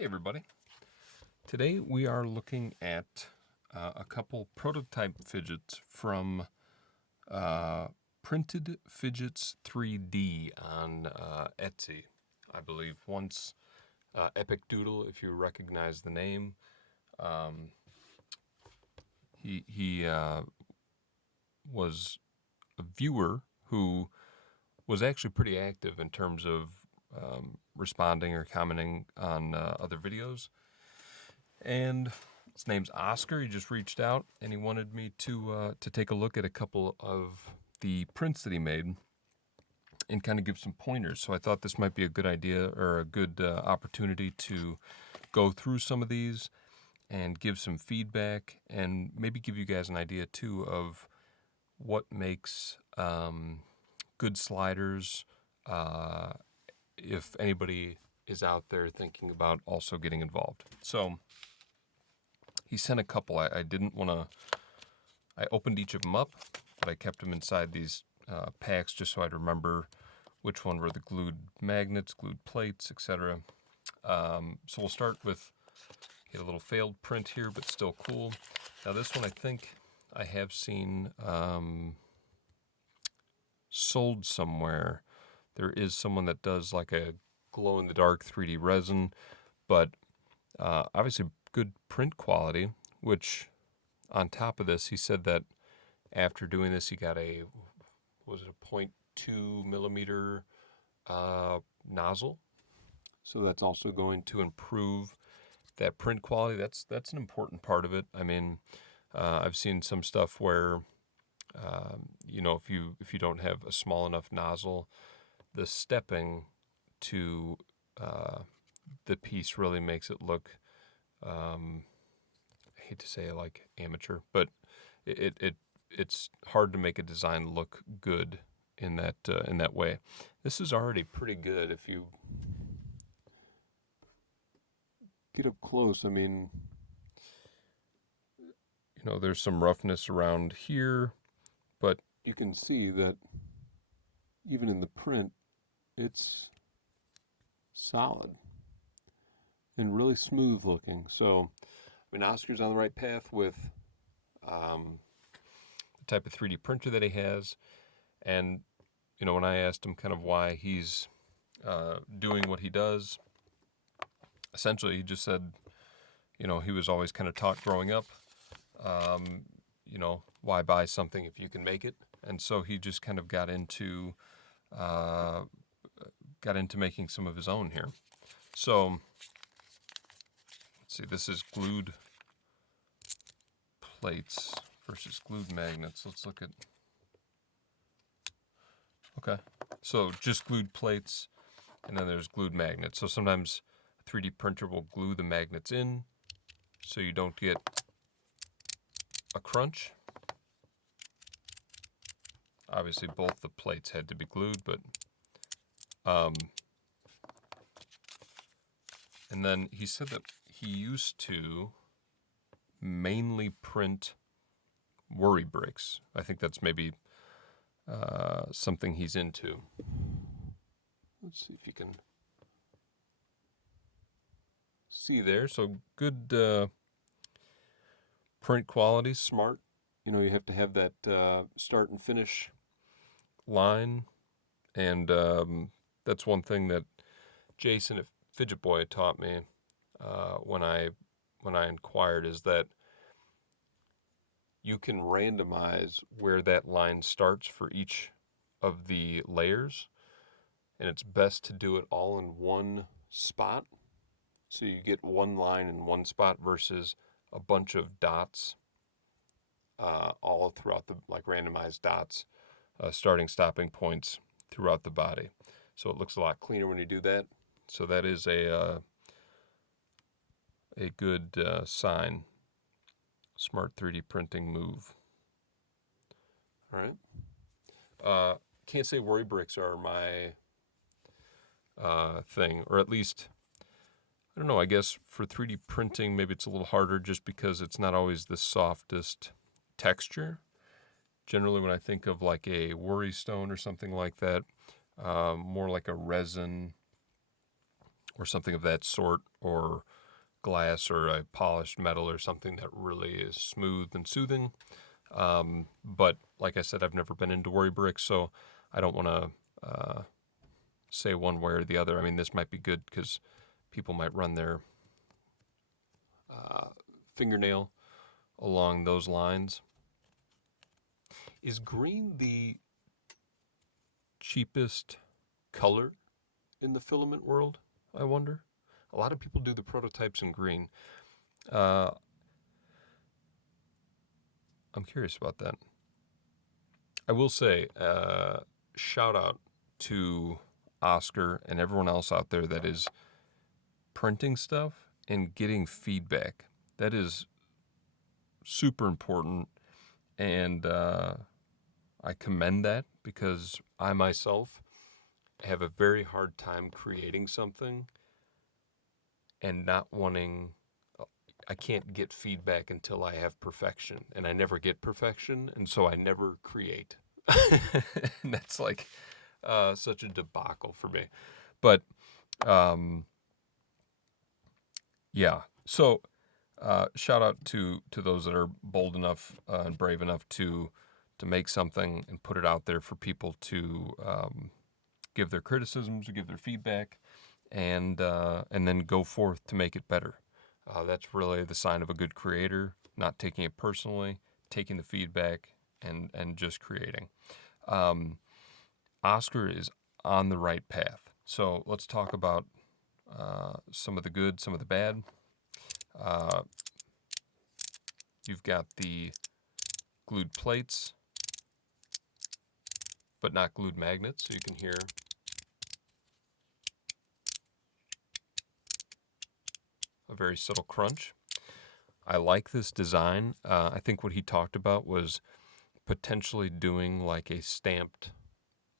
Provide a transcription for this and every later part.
Hey everybody. Today we are looking at a couple prototype fidgets from Printed Fidgets 3D on Etsy, I believe. Once Epic Doodle, if you recognize the name. He was a viewer who was actually pretty active in terms of responding or commenting on other videos. And his name's Oskar. He just reached out and he wanted me to take a look at a couple of the prints that he made and kind of give some pointers. So I thought this might be a good idea or a good opportunity to go through some of these and give some feedback and maybe give you guys an idea too of what makes good sliders if anybody is out there thinking about also getting involved. So he sent a couple. I didn't want to, I opened each of them up, but I kept them inside these packs just so I'd remember which one were the glued magnets, glued plates, etc. So we'll start with a little failed print here, but still cool. Now this one I think I have seen sold somewhere. There is someone that does like a glow-in-the-dark 3D resin, but obviously good print quality, which on top of this, he said that after doing this, he got a, was it a 0.2 millimeter nozzle. So that's also going to improve that print quality. That's an important part of it. I mean, I've seen some stuff where, you know, if you don't have a small enough nozzle, the stepping to the piece really makes it look, I hate to say like amateur, but it's hard to make a design look good in that way. This is already pretty good if you get up close. I mean, you know, there's some roughness around here, but you can see that even in the print, it's solid and really smooth looking. So, I mean, Oscar's on the right path with the type of 3D printer that he has. And, you know, when I asked him kind of why he's doing what he does, essentially he just said, you know, he was always kind of taught growing up, you know, why buy something if you can make it? And so he just kind of got into making some of his own here. So, let's see, this is glued plates versus glued magnets. Let's look at, okay, so just glued plates, and then there's glued magnets. So sometimes a 3D printer will glue the magnets in so you don't get a crunch. Obviously both the plates had to be glued, but and then he said that he used to mainly print worry bricks. I think that's maybe something he's into. Let's see if you can see there. So good print quality, smart. You know, you have to have that start and finish line, and that's one thing that Jason at Fidget Boy taught me when I inquired, is that you can randomize where that line starts for each of the layers, and it's best to do it all in one spot, so you get one line in one spot versus a bunch of dots all throughout the, like randomized dots, starting stopping points throughout the body. So it looks a lot cleaner when you do that. So that is a good sign. Smart 3D printing move. All right. Can't say worry bricks are my thing, or at least, I don't know, I guess for 3D printing maybe it's a little harder just because it's not always the softest texture. Generally when I think of like a worry stone or something like that, more like a resin or something of that sort, or glass or a polished metal or something that really is smooth and soothing. But like I said, I've never been into worry bricks, so I don't want to say one way or the other. I mean, this might be good because people might run their fingernail along those lines. Is green the cheapest color in the filament world, I wonder? A lot of people do the prototypes in green. I'm curious about that. I will say, shout out to Oskar and everyone else out there that is printing stuff and getting feedback. That is super important, and I commend that because I myself have a very hard time creating something and not wanting. I can't get feedback until I have perfection, and I never get perfection, and so I never create. And that's like such a debacle for me. But yeah, so shout out to those that are bold enough and brave enough to make something and put it out there for people to give their criticisms or give their feedback, and then go forth to make it better. That's really the sign of a good creator, not taking it personally, taking the feedback, and just creating. Oskar is on the right path. So let's talk about some of the good, some of the bad. You've got the glued plates, but not glued magnets, so you can hear a very subtle crunch. I like this design. I think what he talked about was potentially doing like a stamped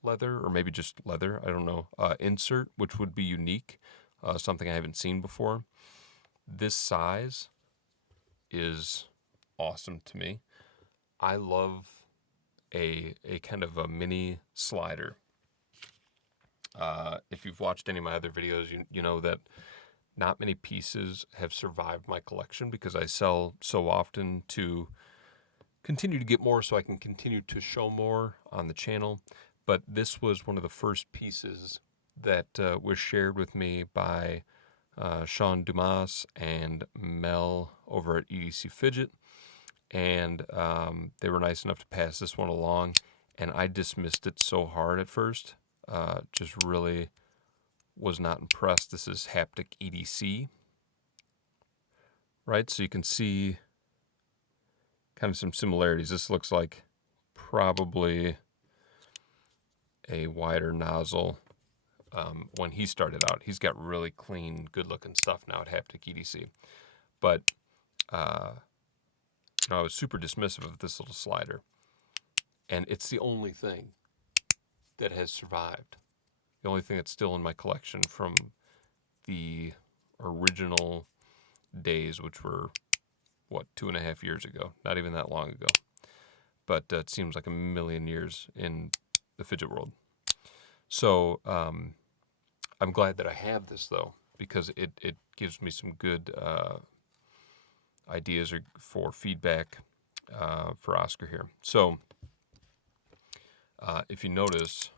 leather, or maybe just leather, I don't know, insert, which would be unique, something I haven't seen before. This size is awesome to me. I love a kind of a mini slider. If you've watched any of my other videos, you know that not many pieces have survived my collection because I sell so often to continue to get more so I can continue to show more on the channel. But this was one of the first pieces that was shared with me by Sean Dumas and Mel over at EDC Fidget. And they were nice enough to pass this one along. And I dismissed it so hard at first. Just really was not impressed. This is haptic EDC, right? So you can see kind of some similarities. This looks like probably a wider nozzle. When he started out, he's got really clean, good-looking stuff now at haptic EDC. But I was super dismissive of this little slider, and it's the only thing that has survived. The only thing that's still in my collection from the original days, which were, 2.5 years ago? Not even that long ago. But it seems like a million years in the fidget world. So I'm glad that I have this, though, because it gives me some good ideas for feedback for Oskar here. So if you notice,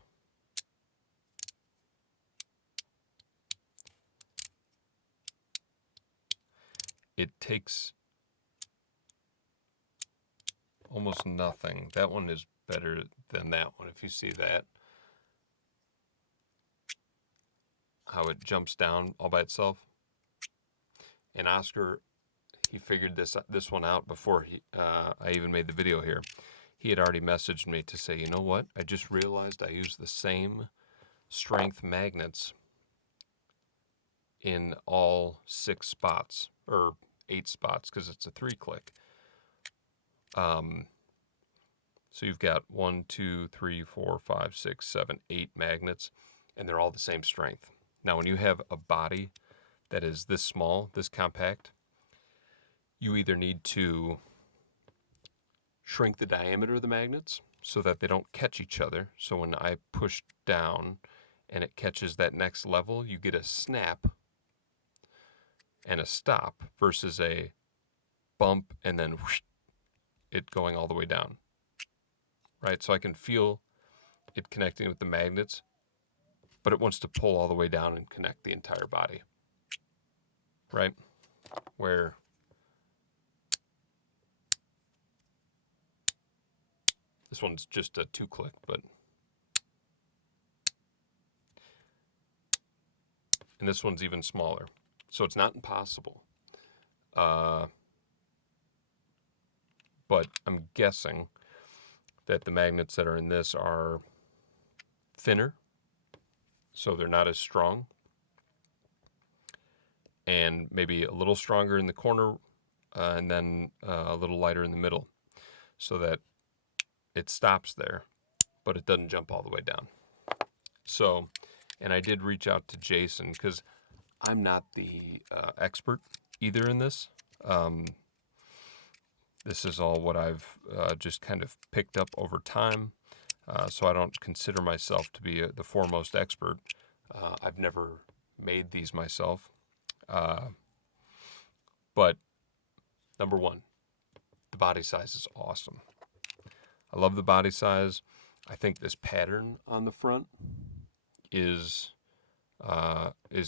it takes almost nothing. That one is better than that one. If you see that, how it jumps down all by itself. And Oskar, he figured this one out before I even made the video here. He had already messaged me to say, you know what? I just realized I use the same strength magnets in all 6 spots, or 8 spots, because it's a 3-click. So you've got 1, 2, 3, 4, 5, 6, 7, 8 magnets, and they're all the same strength. Now, when you have a body that is this small, this compact, you either need to shrink the diameter of the magnets so that they don't catch each other. So when I push down and it catches that next level, you get a snap and a stop versus a bump and then whoosh, it going all the way down, right? So I can feel it connecting with the magnets, but it wants to pull all the way down and connect the entire body, right? Where this one's just a 2-click, and this one's even smaller. So it's not impossible. But I'm guessing that the magnets that are in this are thinner, so they're not as strong, and maybe a little stronger in the corner, and then a little lighter in the middle, so that it stops there, but it doesn't jump all the way down. So, and I did reach out to Jason because I'm not the expert either in this. This is all what I've just kind of picked up over time. So I don't consider myself to be the foremost expert. I've never made these myself. But number one, the body size is awesome. I love the body size. I think this pattern on the front is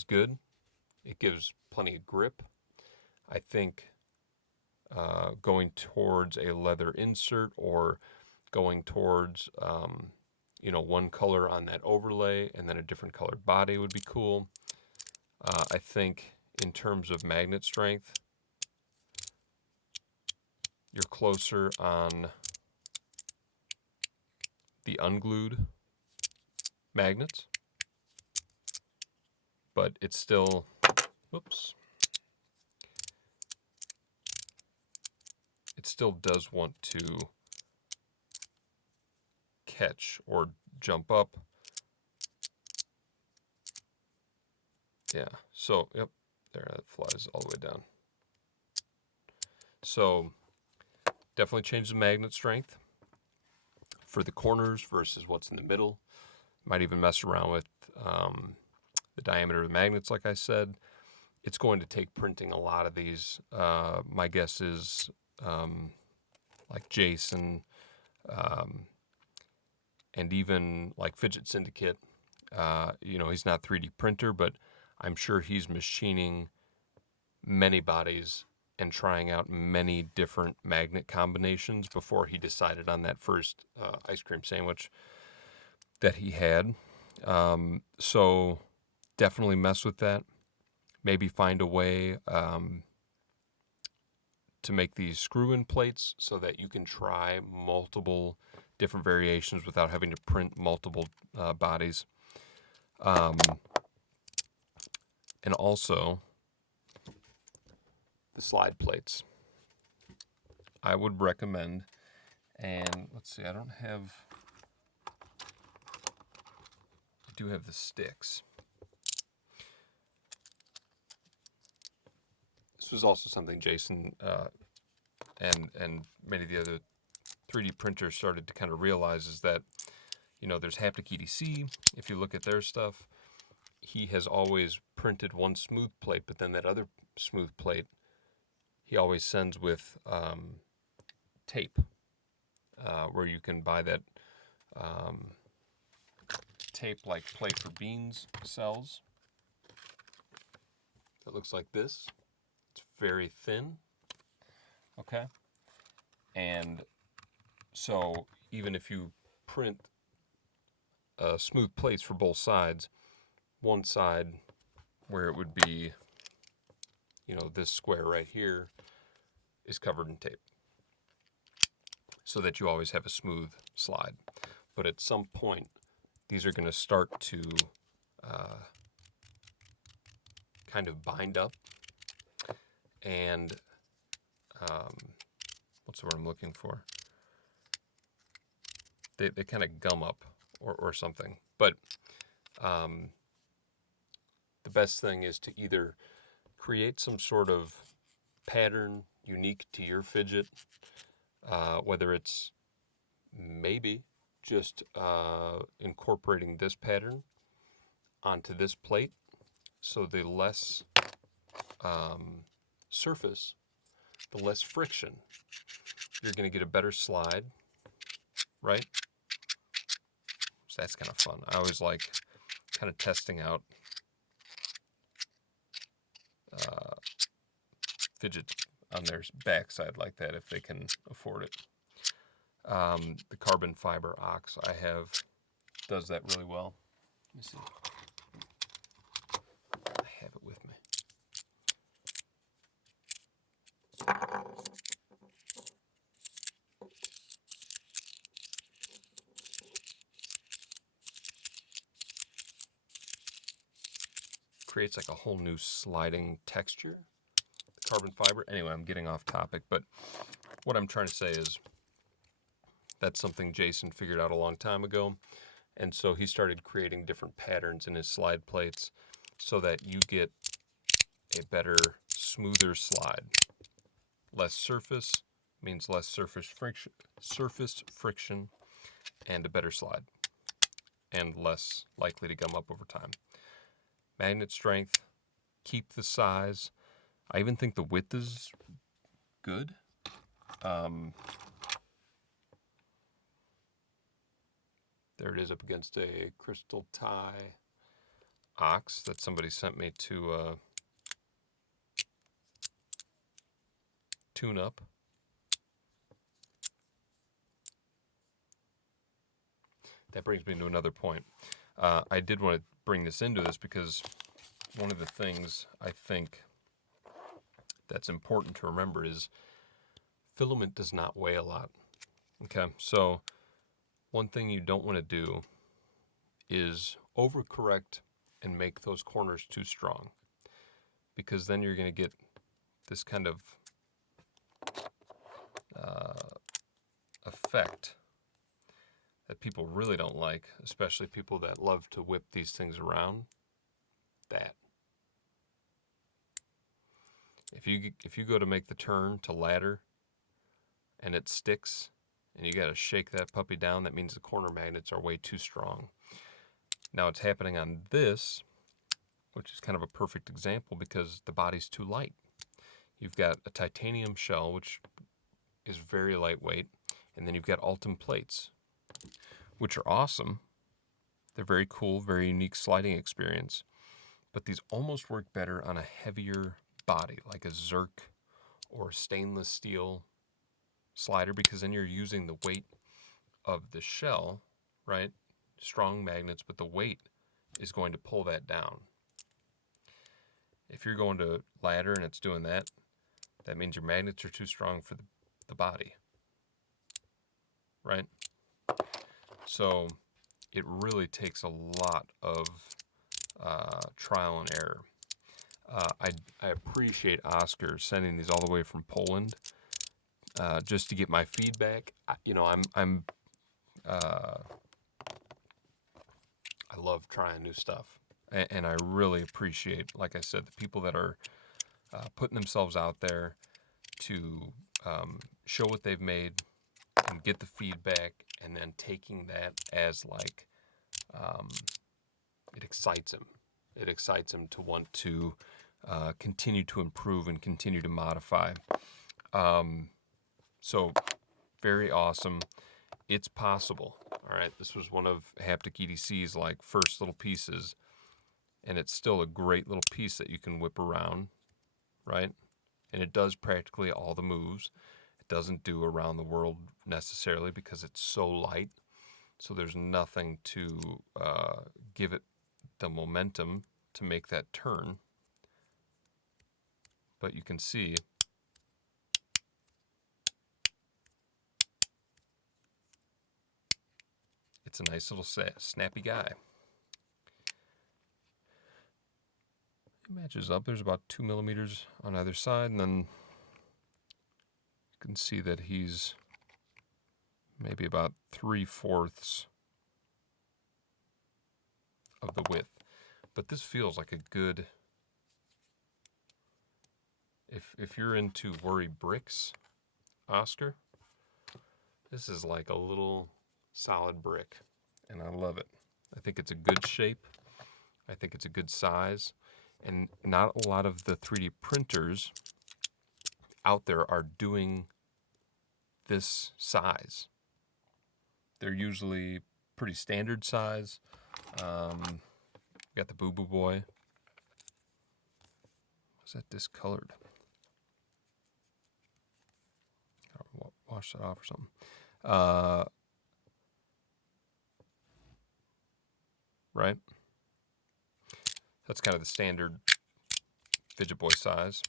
good. It gives plenty of grip. I think going towards a leather insert or going towards one color on that overlay and then a different colored body would be cool. I think in terms of magnet strength, you're closer on the unglued magnets, but it's still, whoops, it still does want to catch or jump up. Yeah, so, yep, there, that flies all the way down. So, definitely change the magnet strength for the corners versus what's in the middle. Might even mess around with the diameter of the magnets, like I said. It's going to take printing a lot of these. My guess is like Jason and even like Fidget Syndicate. He's not 3D printer, but I'm sure he's machining many bodies and trying out many different magnet combinations before he decided on that first ice cream sandwich that he had. So definitely mess with that. Maybe find a way to make these screw-in plates so that you can try multiple different variations without having to print multiple bodies. And also the slide plates. I would recommend, and let's see, I do have the sticks. This was also something Jason and many of the other 3D printers started to kind of realize is that, there's Haptic EDC. If you look at their stuff, he has always printed one smooth plate, but then that other smooth plate he always sends with tape, where you can buy that tape like plate for beans sells. It looks like this. It's very thin. Okay. And so even if you print smooth plates for both sides, one side where it would be, this square right here is covered in tape so that you always have a smooth slide. But at some point, these are going to start to kind of bind up and what's the word I'm looking for? They kind of gum up or something. But the best thing is to either create some sort of pattern unique to your fidget, whether it's maybe just incorporating this pattern onto this plate, so the less surface, the less friction. You're going to get a better slide, right? So that's kind of fun. I always like kind of testing out fidgets on their backside like that if they can afford it. The carbon fiber ox I have does that really well. Let me see. I have it with me. Creates like a whole new sliding texture. The carbon fiber. Anyway, I'm getting off topic, but what I'm trying to say is that's something Jason figured out a long time ago. And so he started creating different patterns in his slide plates so that you get a better, smoother slide. Less surface means less surface friction, and a better slide, and less likely to gum up over time. Magnet strength, keep the size. I even think the width is good. There it is up against a crystal tie ox that somebody sent me to tune up. That brings me to another point. I did want to bring this into this because one of the things I think that's important to remember is filament does not weigh a lot. Okay, so one thing you don't want to do is overcorrect and make those corners too strong, because then you're going to get this kind of effect that people really don't like, especially people that love to whip these things around. That if you go to make the turn to ladder and it sticks and you got to shake that puppy down, that means the corner magnets are way too strong. Now it's happening on this, which is kind of a perfect example because the body's too light. You've got a titanium shell, which is very lightweight, and then you've got Ultim plates, which are awesome. They're very cool, very unique sliding experience. But these almost work better on a heavier body, like a Zerk or stainless steel slider, because then you're using the weight of the shell, right? Strong magnets, but the weight is going to pull that down. If you're going to ladder and it's doing that, that means your magnets are too strong for the body, right? So it really takes a lot of trial and error. I appreciate Oskar sending these all the way from Poland just to get my feedback. I love trying new stuff, and I really appreciate, like I said, the people that are putting themselves out there to show what they've made and get the feedback, and then taking that as like it excites them. It excites them to want to continue to improve and continue to modify. So very awesome. It's possible. All right, this was one of Haptic EDC's like first little pieces, and it's still a great little piece that you can whip around, right? And it does practically all the moves. It doesn't do around the world necessarily because it's so light. So there's nothing to give it the momentum to make that turn. But you can see it's a nice little snappy guy. It matches up. There's about 2 millimeters on either side, and then you can see that he's maybe about 3/4 of the width. But this feels like a good, if you're into worry bricks, Oskar, this is like a little solid brick, and I love it. I think it's a good shape. I think it's a good size, And not a lot of the 3D printers out there are doing this size. They're usually pretty standard size. Got the Boo Boo Boy. Was that discolored? I'll wash that off or something. Right? That's kind of the standard Fidget Boy size.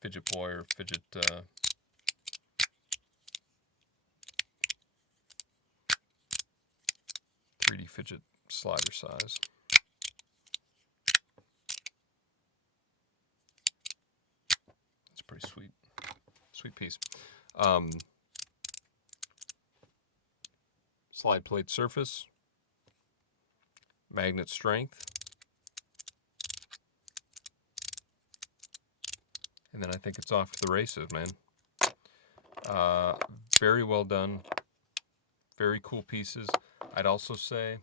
Fidget Boy or Fidget 3D Fidget slider size. It's pretty sweet. Sweet piece. Slide plate surface. Magnet strength. And then I think it's off to the races, man. Very well done. Very cool pieces. I'd also say,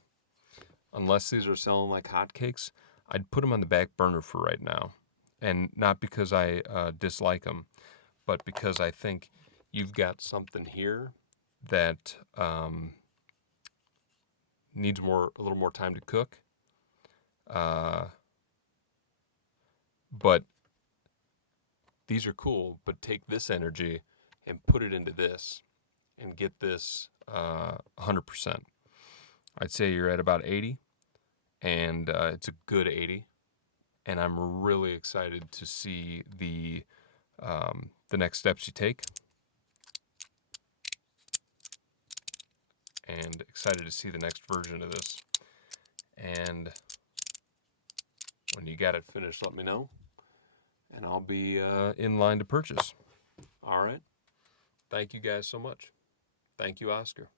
unless these are selling like hotcakes, I'd put them on the back burner for right now. And not because I dislike them, but because I think you've got something here that needs a little more time to cook. But these are cool, but take this energy and put it into this and get this 100%. I'd say you're at about 80, and it's a good 80. And I'm really excited to see the next steps you take, and excited to see the next version of this. And when you got it finished, let me know, and I'll be in line to purchase. All right. Thank you guys so much. Thank you, Oskar.